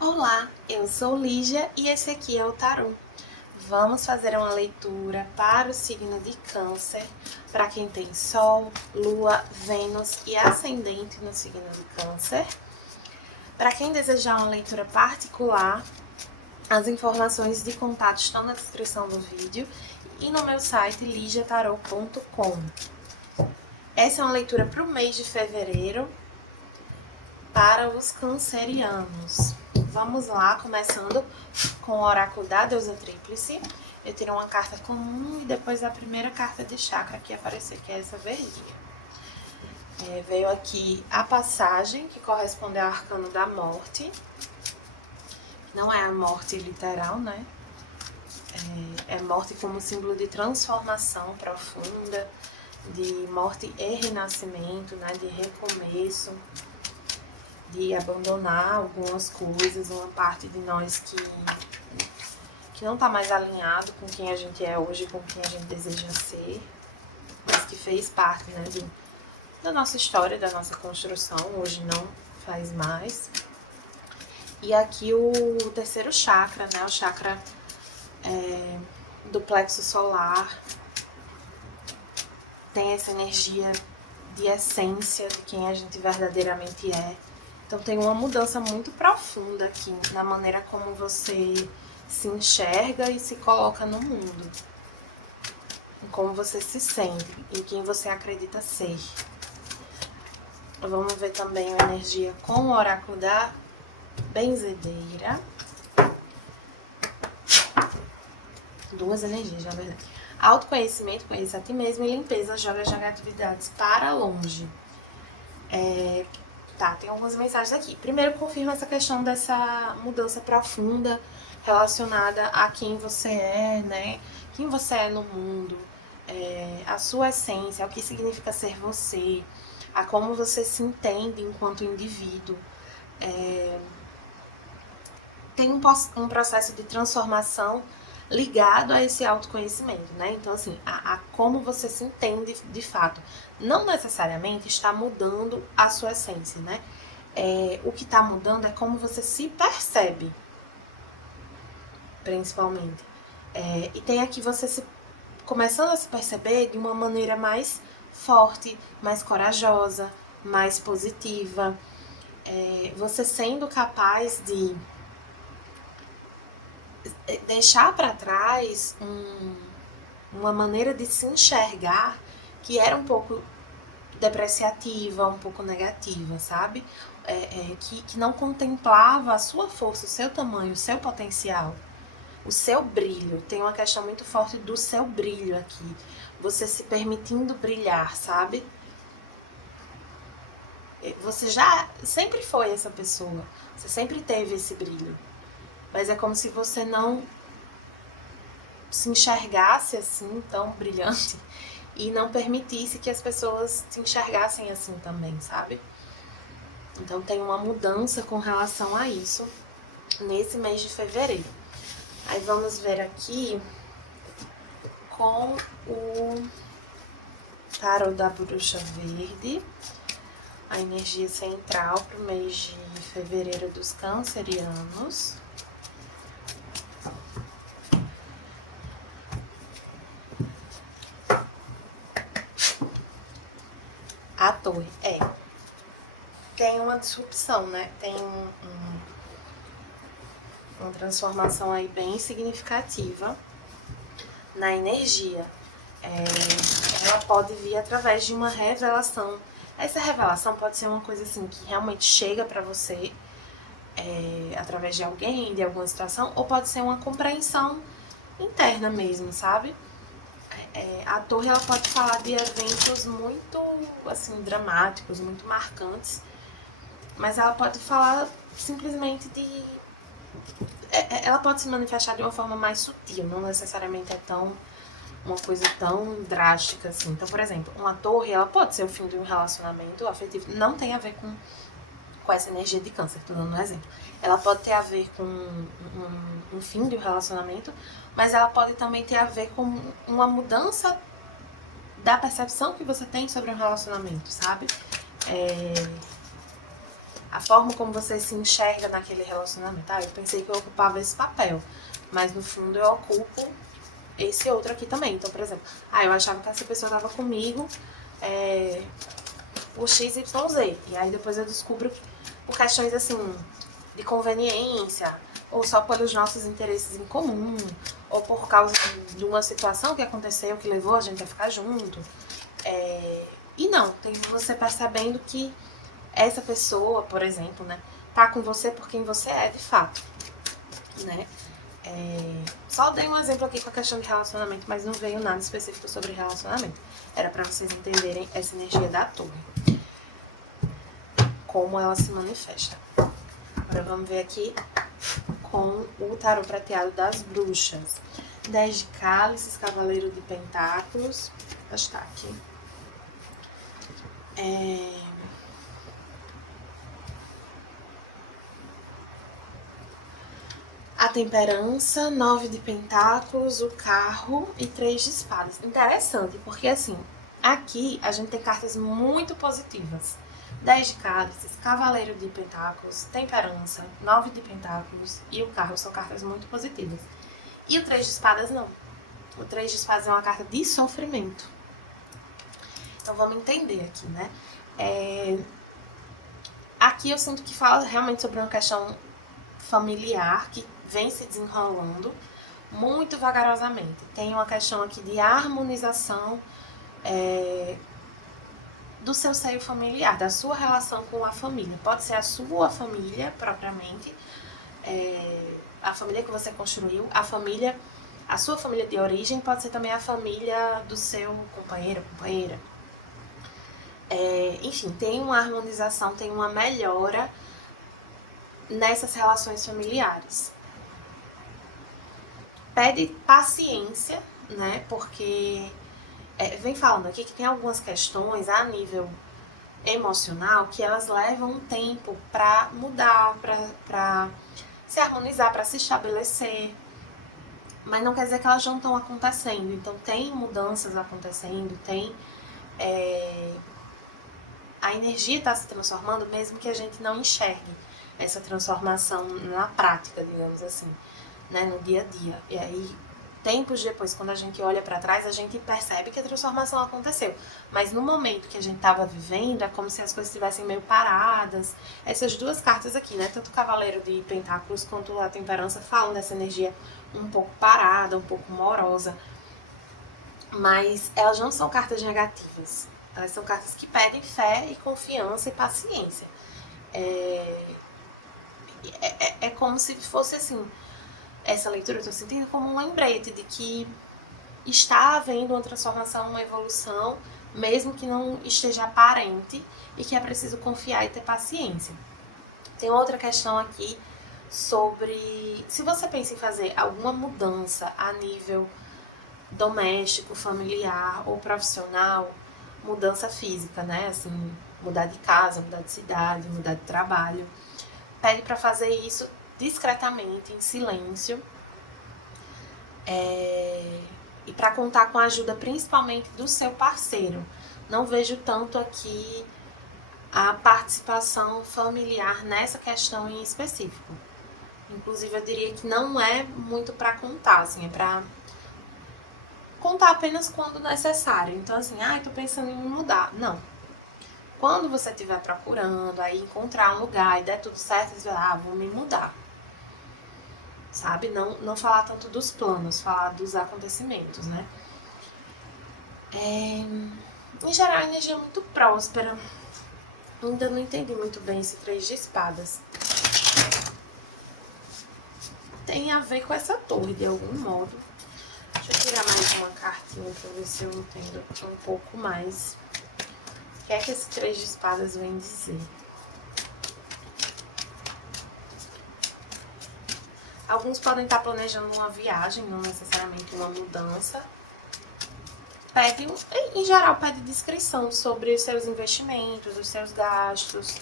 Olá, eu sou Lígia e esse aqui é o Tarô. Vamos fazer uma leitura para o signo de Câncer, para quem tem Sol, Lua, Vênus e Ascendente no signo de Câncer. Para quem desejar uma leitura particular, as informações de contato estão na descrição do vídeo e no meu site ligiatarot.com. Essa é uma leitura para o mês de fevereiro para os cancerianos. Vamos lá, começando com o oráculo da deusa tríplice. Eu tiro uma carta comum e depois a primeira carta de chakra que aparecer, que é essa verdinha. Veio aqui a passagem, que corresponde ao arcano da morte. Não é a morte literal, né? É morte como símbolo de transformação profunda, de morte e renascimento, né? De recomeço, de abandonar algumas coisas, uma parte de nós que não está mais alinhado com quem a gente é hoje, com quem a gente deseja ser, mas que fez parte, né, da nossa história, da nossa construção, hoje não faz mais. E aqui o terceiro chakra, né, o chakra do plexo solar, tem essa energia de essência de quem a gente verdadeiramente é. Então tem uma mudança muito profunda aqui na maneira como você se enxerga e se coloca no mundo. Em como você se sente, em quem você acredita ser. Vamos ver também a energia com o oráculo da benzedeira. Duas energias, na verdade. Autoconhecimento, conheça a ti mesmo, e limpeza, joga as negatividades para longe. Tá, tem algumas mensagens aqui. Primeiro, confirma essa questão dessa mudança profunda relacionada a quem você é, né? Quem você é no mundo, a sua essência, o que significa ser você, a como você se entende enquanto indivíduo. Tem um processo de transformação ligado a esse autoconhecimento, né? Então, assim, a como você se entende de fato. Não necessariamente está mudando a sua essência, né? O que está mudando é como você se percebe, principalmente. E tem aqui você começando a se perceber de uma maneira mais forte, mais corajosa, mais positiva. Você sendo capaz de deixar para trás uma maneira de se enxergar que era um pouco depreciativa, um pouco negativa, sabe? Que não contemplava a sua força, o seu tamanho, o seu potencial, o seu brilho. Tem uma questão muito forte do seu brilho aqui. Você se permitindo brilhar, sabe? Você já sempre foi essa pessoa. Você sempre teve esse brilho. Mas é como se você não se enxergasse assim, tão brilhante, e não permitisse que as pessoas se enxergassem assim também, sabe? Então tem uma mudança com relação a isso nesse mês de fevereiro. Aí vamos ver aqui com o tarô da bruxa verde, a energia central para o mês de fevereiro dos cancerianos. A torre, tem uma disrupção, né? Tem uma transformação aí bem significativa na energia. Ela pode vir através de uma revelação. Essa revelação pode ser uma coisa assim que realmente chega pra você através de alguém, de alguma situação, ou pode ser uma compreensão interna mesmo, sabe? A torre, ela pode falar de eventos muito, assim, dramáticos, muito marcantes, mas ela pode falar simplesmente de... ela pode se manifestar de uma forma mais sutil, não necessariamente é uma coisa tão drástica assim. Então, por exemplo, uma torre, ela pode ser o fim de um relacionamento afetivo, não tem a ver com essa energia de câncer, tô dando um exemplo. Ela pode ter a ver com um fim de um relacionamento, mas ela pode também ter a ver com uma mudança da percepção que você tem sobre um relacionamento, sabe? A forma como você se enxerga naquele relacionamento. Ah, eu pensei que eu ocupava esse papel, mas no fundo eu ocupo esse outro aqui também. Então, por exemplo, eu achava que essa pessoa tava comigo por XYZ. E aí depois eu descubro que por questões assim de conveniência, ou só pelos nossos interesses em comum, ou por causa de uma situação que aconteceu que levou a gente a ficar junto. E não, tem você percebendo que essa pessoa, por exemplo, né, tá com você por quem você é de fato, né? Só dei um exemplo aqui com a questão de relacionamento, mas não veio nada específico sobre relacionamento. Era pra vocês entenderem essa energia da torre, como ela se manifesta. Agora vamos ver aqui com o tarô prateado das bruxas. 10 de cálices, cavaleiro de pentáculos. Está aqui. A temperança, 9 de pentáculos, o carro e 3 de espadas. Interessante, porque assim, aqui a gente tem cartas muito positivas. 10 de cálices, cavaleiro de pentáculos, temperança, 9 de pentáculos e o carro são cartas muito positivas. E o 3 de espadas não. O 3 de espadas é uma carta de sofrimento. Então vamos entender aqui, né? Aqui eu sinto que fala realmente sobre uma questão familiar que vem se desenrolando muito vagarosamente. Tem uma questão aqui de harmonização do seu seio familiar, da sua relação com a família. Pode ser a sua família propriamente, a família que você construiu, a sua família de origem, pode ser também a família do seu companheiro, companheira. Enfim, tem uma harmonização, tem uma melhora nessas relações familiares. Pede paciência, né? Porque vem falando aqui que tem algumas questões a nível emocional que elas levam um tempo para mudar, para se harmonizar, para se estabelecer. Mas não quer dizer que elas não estão acontecendo. Então tem mudanças acontecendo, tem a energia está se transformando, mesmo que a gente não enxergue essa transformação na prática, digamos assim, né, no dia a dia. E aí, tempos depois, quando a gente olha para trás, a gente percebe que a transformação aconteceu. Mas no momento que a gente estava vivendo, é como se as coisas estivessem meio paradas. Essas duas cartas aqui, né, tanto o Cavaleiro de Pentáculos quanto a Temperança, falam dessa energia um pouco parada, um pouco morosa. Mas elas não são cartas negativas. Elas são cartas que pedem fé e confiança e paciência. É como se fosse assim, essa leitura eu tô sentindo como um lembrete de que está havendo uma transformação, uma evolução, mesmo que não esteja aparente, e que é preciso confiar e ter paciência. Tem outra questão aqui sobre se você pensa em fazer alguma mudança a nível doméstico, familiar ou profissional, mudança física, né? Assim, mudar de casa, mudar de cidade, mudar de trabalho. Pede para fazer isso discretamente, em silêncio. E para contar com a ajuda principalmente do seu parceiro. Não vejo tanto aqui a participação familiar nessa questão em específico. Inclusive, eu diria que não é muito para contar, assim, é para contar apenas quando necessário. Então, assim, tô pensando em me mudar. Não. Quando você estiver procurando, aí encontrar um lugar e der tudo certo, você vai, vou me mudar. Sabe? Não falar tanto dos planos, falar dos acontecimentos, né? Em geral, a energia é muito próspera. Ainda não entendi muito bem esse 3 de espadas. Tem a ver com essa torre, de algum modo. Deixa eu tirar mais uma cartinha pra ver se eu entendo um pouco mais. O que é que esse 3 de espadas vem dizer? Alguns podem estar planejando uma viagem, não necessariamente uma mudança. Em geral, pede descrição sobre os seus investimentos, os seus gastos.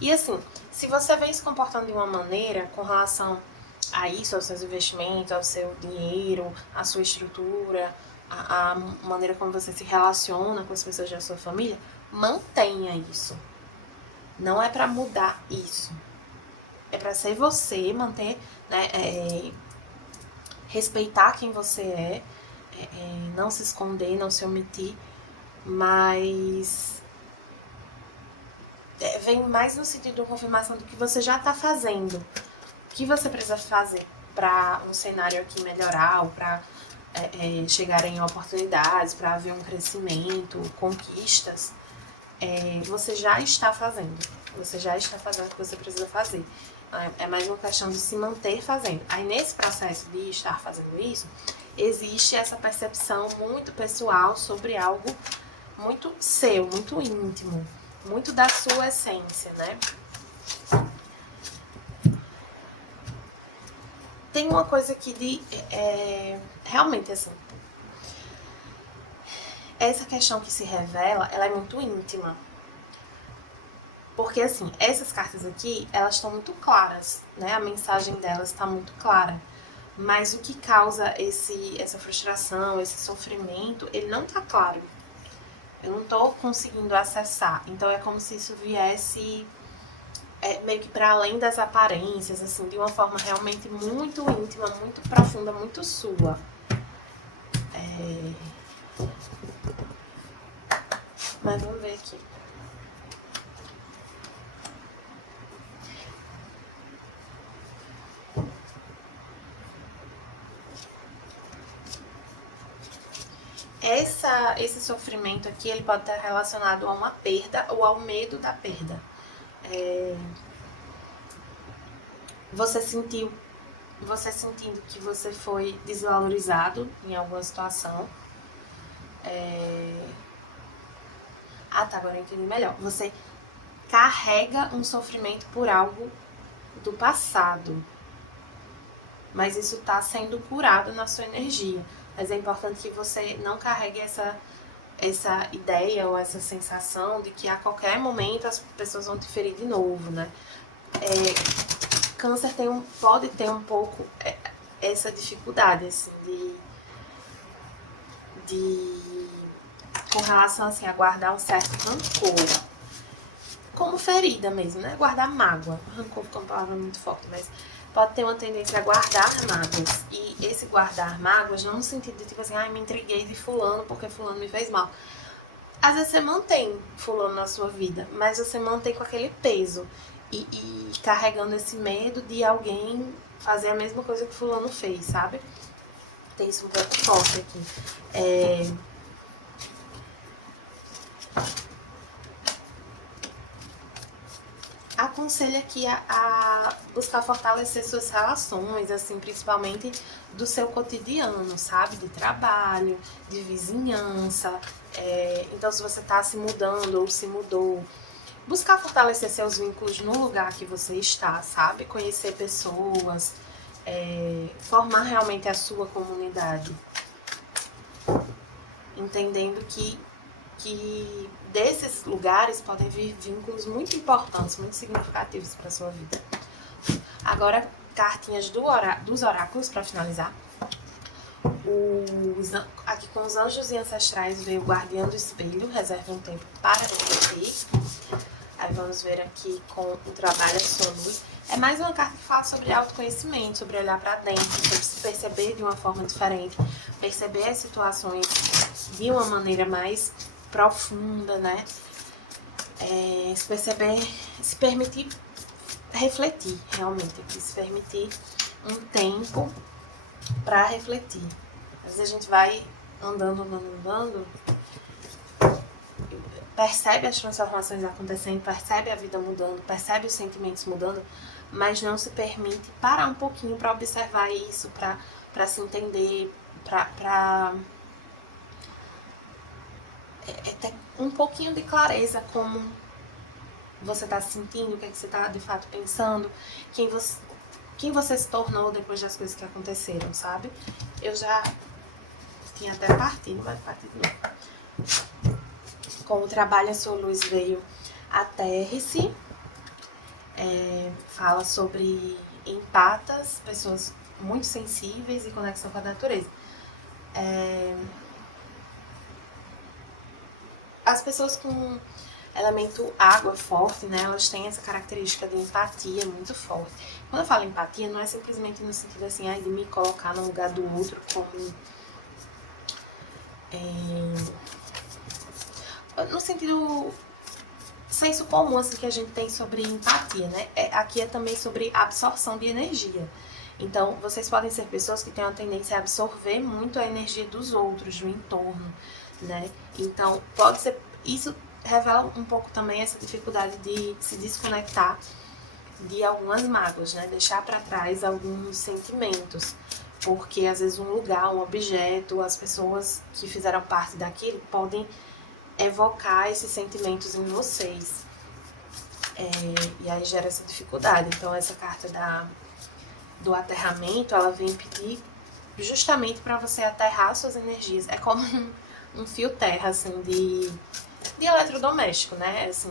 E assim, se você vem se comportando de uma maneira com relação a isso, aos seus investimentos, ao seu dinheiro, à sua estrutura, a maneira como você se relaciona com as pessoas da sua família, mantenha isso. Não é para mudar isso. É para ser você, manter, né, respeitar quem você não se esconder, não se omitir, mas vem mais no sentido de confirmação do que você já está fazendo. O que você precisa fazer para um cenário aqui melhorar, ou para chegarem oportunidades, para haver um crescimento, conquistas, você já está fazendo. Você já está fazendo o que você precisa fazer. É mais uma questão de se manter fazendo. Aí, nesse processo de estar fazendo isso, existe essa percepção muito pessoal sobre algo muito seu, muito íntimo, muito da sua essência, né? Tem uma coisa aqui de... realmente, assim... essa questão que se revela, ela é muito íntima. Porque, assim, essas cartas aqui, elas estão muito claras, né? A mensagem delas está muito clara. Mas o que causa essa frustração, esse sofrimento, ele não tá claro. Eu não tô conseguindo acessar. Então, é como se isso viesse meio que para além das aparências, assim, de uma forma realmente muito íntima, muito profunda, muito sua. Mas vamos ver aqui. Esse sofrimento aqui, ele pode estar relacionado a uma perda ou ao medo da perda. Você sentindo que você foi desvalorizado em alguma situação. Tá, agora eu entendi melhor. Você carrega um sofrimento por algo do passado, mas isso está sendo curado na sua energia. Mas é importante que você não carregue essa ideia ou essa sensação de que a qualquer momento as pessoas vão te ferir de novo, né? Câncer pode ter um pouco essa dificuldade, assim, com relação, assim, a guardar um certo rancor. Como ferida mesmo, né? Guardar mágoa. Rancor fica uma palavra muito forte, mas pode ter uma tendência a guardar mágoas. E esse guardar mágoas não no sentido de tipo assim, me intriguei de fulano porque fulano me fez mal. Às vezes você mantém fulano na sua vida, mas você mantém com aquele peso. E carregando esse medo de alguém fazer a mesma coisa que fulano fez, sabe? Tem isso um pouco forte aqui. Aconselho aqui a buscar fortalecer suas relações, assim, principalmente do seu cotidiano, sabe? De trabalho, de vizinhança. Então, se você tá se mudando ou se mudou, buscar fortalecer seus vínculos no lugar que você está, sabe? Conhecer pessoas, formar realmente a sua comunidade. Entendendo que desses lugares podem vir vínculos muito importantes, muito significativos para a sua vida. Agora, cartinhas dos oráculos para finalizar. Aqui com os anjos e ancestrais veio o guardião do espelho, reserve um tempo para refletir. Aí vamos ver aqui com o trabalho a sua luz. É mais uma carta que fala sobre autoconhecimento, sobre olhar para dentro, sobre se perceber de uma forma diferente, perceber as situações de uma maneira mais profunda, né? Se perceber, se permitir refletir realmente aqui, se permitir um tempo para refletir. Às vezes a gente vai andando, percebe as transformações acontecendo, percebe a vida mudando, percebe os sentimentos mudando, mas não se permite parar um pouquinho para observar isso, para se entender, para ter um pouquinho de clareza como você está se sentindo, o que, é que você está de fato pensando, quem você se tornou depois das coisas que aconteceram, sabe? Eu já tinha até partido, mas parti de novo. Com o trabalho a sua luz veio aterre-se, fala sobre empatas, pessoas muito sensíveis e conexão com a natureza. As pessoas com elemento água forte, né, elas têm essa característica de empatia muito forte. Quando eu falo empatia, não é simplesmente no sentido assim, de me colocar no lugar do outro, como no sentido senso comum assim, que a gente tem sobre empatia, né? Aqui é também sobre absorção de energia. Então, vocês podem ser pessoas que têm uma tendência a absorver muito a energia dos outros, do entorno, né? Então, pode ser... Isso revela um pouco também essa dificuldade de se desconectar de algumas mágoas, né? Deixar para trás alguns sentimentos. Porque, às vezes, um lugar, um objeto, as pessoas que fizeram parte daquilo podem evocar esses sentimentos em vocês. E aí gera essa dificuldade. Então, essa carta do aterramento, ela vem pedir justamente para você aterrar suas energias. É como um fio terra, assim, de eletrodoméstico, né? Assim,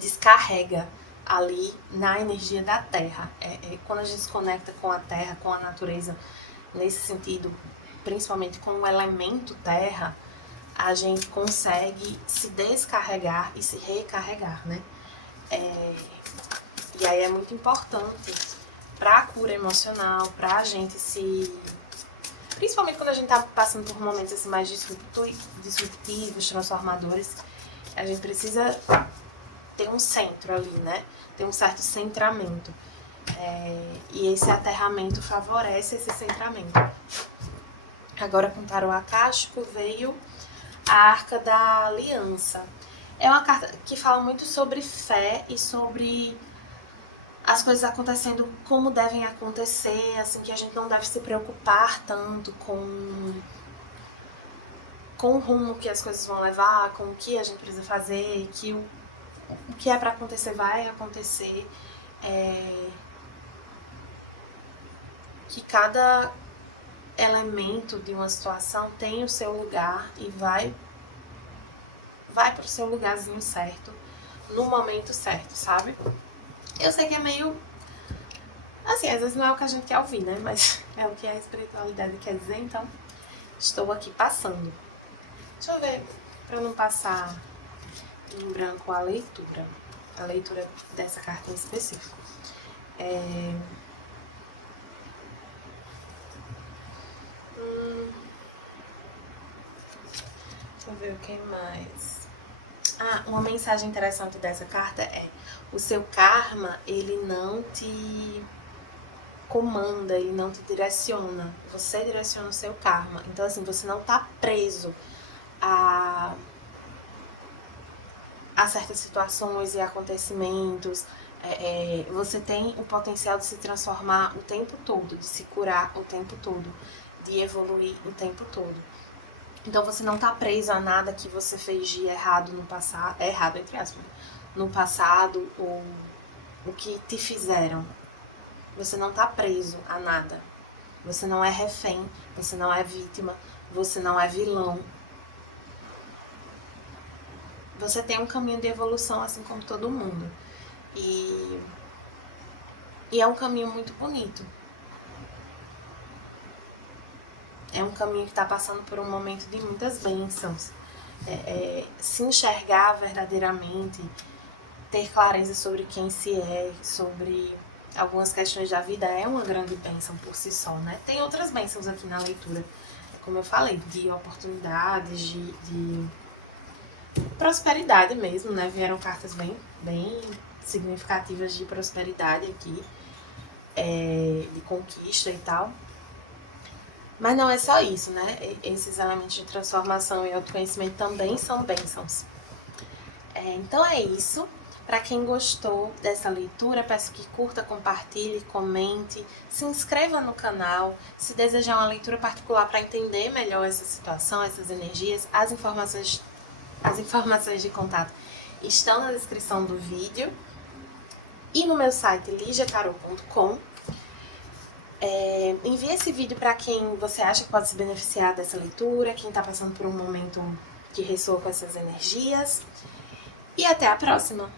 descarrega ali na energia da terra. Quando a gente se conecta com a terra, com a natureza, nesse sentido, principalmente com o elemento terra, a gente consegue se descarregar e se recarregar, né? E aí é muito importante para a cura emocional, para a gente se... Principalmente quando a gente tá passando por momentos assim, mais disruptivos, transformadores, a gente precisa ter um centro ali, né? Ter um certo centramento. E esse aterramento favorece esse centramento. Agora, com o tarô acástico, veio a Arca da Aliança. É uma carta que fala muito sobre fé e sobre as coisas acontecendo como devem acontecer, assim, que a gente não deve se preocupar tanto com o rumo que as coisas vão levar, com o que a gente precisa fazer, que o que é para acontecer vai acontecer, que cada elemento de uma situação tem o seu lugar e vai para o seu lugarzinho certo, no momento certo, sabe? Eu sei que é meio... Assim, às vezes não é o que a gente quer ouvir, né? Mas é o que a espiritualidade quer dizer, então estou aqui passando. Deixa eu ver, para não passar em branco a leitura dessa carta em específico. Deixa eu ver o que mais. Uma mensagem interessante dessa carta é: o seu karma, ele não te comanda, ele não te direciona. Você direciona o seu karma. Então, assim, você não tá preso a certas situações e acontecimentos. Você tem o potencial de se transformar o tempo todo, de se curar o tempo todo, de evoluir o tempo todo. Então você não tá preso a nada que você fez de errado no passado, errado entre aspas, no passado, ou o que te fizeram. Você não tá preso a nada. Você não é refém, você não é vítima, você não é vilão. Você tem um caminho de evolução assim como todo mundo. E é um caminho muito bonito. É um caminho que está passando por um momento de muitas bênçãos. Se enxergar verdadeiramente, ter clareza sobre quem se é, sobre algumas questões da vida, é uma grande bênção por si só, né? Tem outras bênçãos aqui na leitura, como eu falei, de oportunidades, de prosperidade mesmo, né? Vieram cartas bem significativas de prosperidade aqui, de conquista e tal. Mas não é só isso, né? Esses elementos de transformação e autoconhecimento também são bênçãos. Então é isso. Para quem gostou dessa leitura, peço que curta, compartilhe, comente, se inscreva no canal. Se desejar uma leitura particular para entender melhor essa situação, essas energias, as informações de contato estão na descrição do vídeo e no meu site ligiatarot.com. Envie esse vídeo para quem você acha que pode se beneficiar dessa leitura, quem está passando por um momento que ressoa com essas energias. E até a próxima!